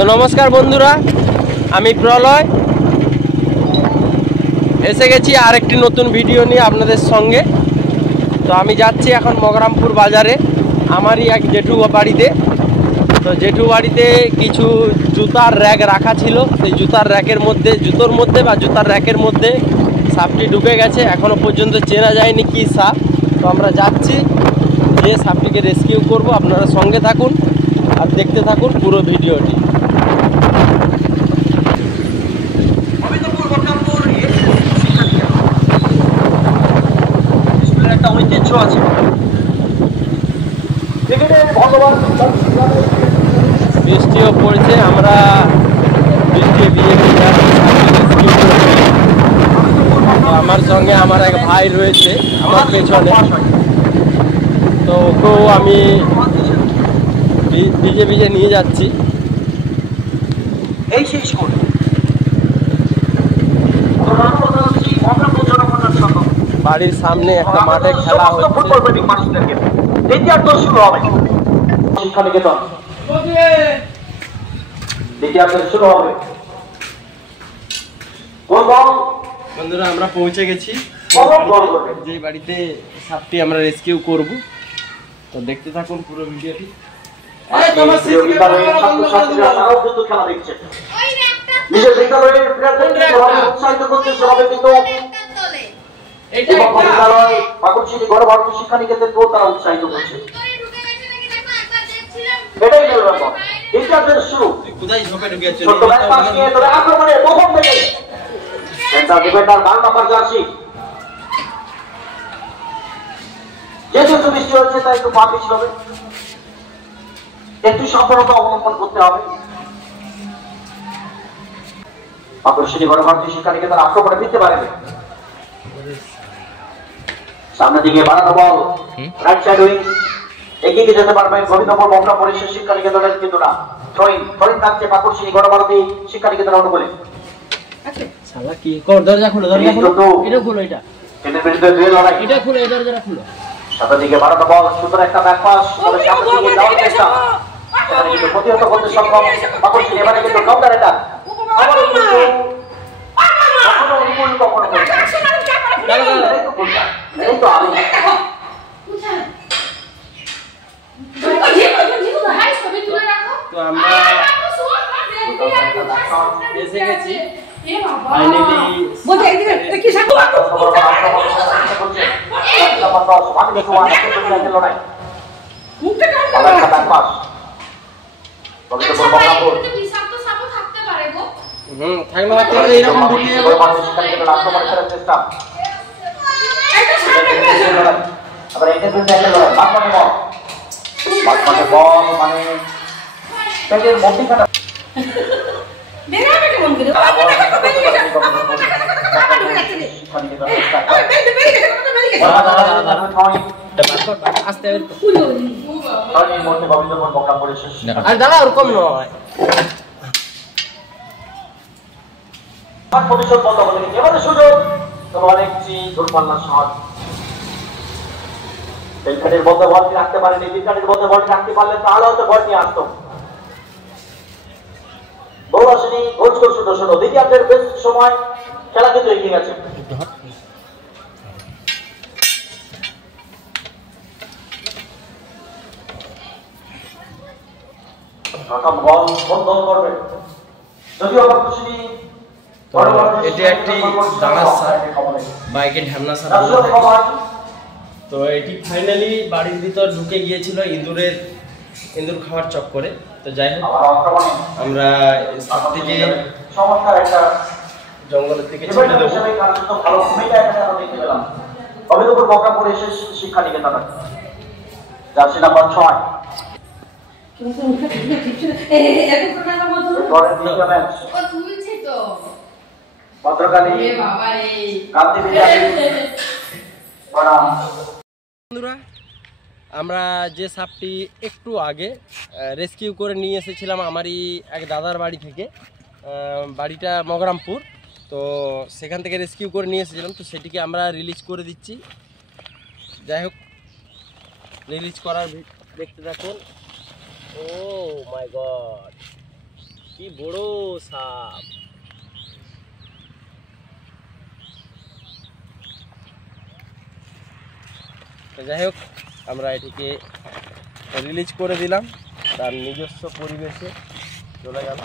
তো নমস্কার বন্ধুরা, আমি প্রলয় এসে গেছি আরেকটি নতুন ভিডিও নিয়ে আপনাদের সঙ্গে। তো আমি যাচ্ছি এখন মগরামপুর বাজারে আমারই এক জেঠু বাড়িতে। তো জেঠু বাড়িতে কিছু জুতার র্যাক রাখা ছিল, সেই জুতার র্যাকের মধ্যে জুতার র্যাকের মধ্যে সাপটি ঢুকে গেছে। এখনও পর্যন্ত চেনা যায়নি কি সাপ। তো আমরা যাচ্ছি, যে সাপটিকে রেস্কিউ করব। আপনারা সঙ্গে থাকুন আর দেখতে থাকুন পুরো ভিডিওটি। একটা ঐতিহ্য আছে, বৃষ্টিও পড়ছে, আমরা বৃষ্টি দিয়ে আমার সঙ্গে আমার এক ভাই রয়েছে আমার পেছনে। তো ওকেও আমি ভিজে ভিজে নিয়ে যাচ্ছি। এই সেই স্কুল বাড়ির সামনে একটা মাঠে খেলা হচ্ছে। বন্ধুরা, আমরা পৌঁছে গেছি যে বাড়িতে সাপটি আমরা রেস্কিউ করব। তো দেখতে থাকুন পুরো ভিডিওটি। নিজের বিদ্যালয়ের উৎসাহিত করতে হবে, কিন্তু গণভারতী শিক্ষা নিকেতনকেও তারা উৎসাহিত করছে। এটাই ইতিহাসের শুরু। ছোট্ট পাস নিয়ে তবে আক্রমণের প্রথম থেকে সেন্টার ডিফেন্ডার বাল নাম্বার জার্সি। যেহেতু বৃষ্টি হচ্ছে তাই একটু পা পিছল হবে, একটু সাবধানতা অবলম্বন করতে হবে। আকর্ষণীয় গণভারতী শিক্ষা নিকেতন আক্রমণে ফিরতে পারবে। সামনের দিকে বাড়ানো বল, রাইট সাইড উইং এগিয়ে যেতে পারবে গোবিন্দপুর মহকুমা পরিষদ শিক্ষা নিকেতনের, কিন্তু না থ্রোইং থাকছে আকর্ষণীয় গণভারতী শিক্ষা নিকেতন অনুকূলে। শালা কি কর, দরজা খুলো, দরজা খুলো, এটা খুলো, এটার বিরুদ্ধে দুই লড়াই, এটা খুলো, এই দরজাটা খুলো। সামনের দিকে বাড়ানো বল, সুন্দর একটা ব্যাক পাস, তবে সামনের দিকে যাওয়ার চেষ্টা, এখানে কিন্তু প্রতিহত করতে সক্ষম আকর্ষণীয়। এবারে কিন্তু কাউন্টার অ্যাটাক, আবারও কিন্তু কখনো অনুকূল কখনো তো আমরা এসে গেছি ওরকম নয়। ভবিষ্যৎ বন্ধ হলে এবারে সুযোগ, তবে অনেক দূরপাল্লার শট। বেলখানের মধ্যে বলটি রাখতে পারেনি, বিলখানের মধ্যে বলটি রাখতে পারলে তাহলে হয়তো বল নিয়ে আসতো। গোল আসেনি, গোল স্কোর 0-0। দ্বিতীয়ার্ধের বেশ সময় খেলা কিন্তু এগিয়ে গেছে। প্রথম বল বন্ধ করবে, যদিও আকর্ষণী এটি একটি দাঁড়ার সাপ, বাইকের ঢামনা সাপ। তো এটি ফাইনালি বাড়ির ভিতর ঢুকে গিয়েছিল ইঁদুর খাওয়ার চক্করে। তো যাই হোক, আমরা সাপটিকে জঙ্গলের থেকে ছেড়ে দেবো। গোবিন্দপুর মহকুমা পরিষদ শিক্ষা নিকেতন, জার্সি নাম্বার 6। বন্ধুরা, আমরা যে সাপটি একটু আগে রেস্কিউ করে নিয়ে এসেছিলাম আমারই এক দাদার বাড়ি থেকে, বাড়িটা মগরামপুর, তো সেখান থেকে রেস্কিউ করে নিয়ে এসেছিলাম। তো সেটিকে আমরা রিলিজ করে দিচ্ছি। যাই হোক, রিলিজ করার দেখতে থাকুন। ও মাই গড, কি বড় সাপ। যাই হোক, আমরা এটিকে রিলিজ করে দিলাম, তার নিজস্ব পরিবেশে চলে গেল।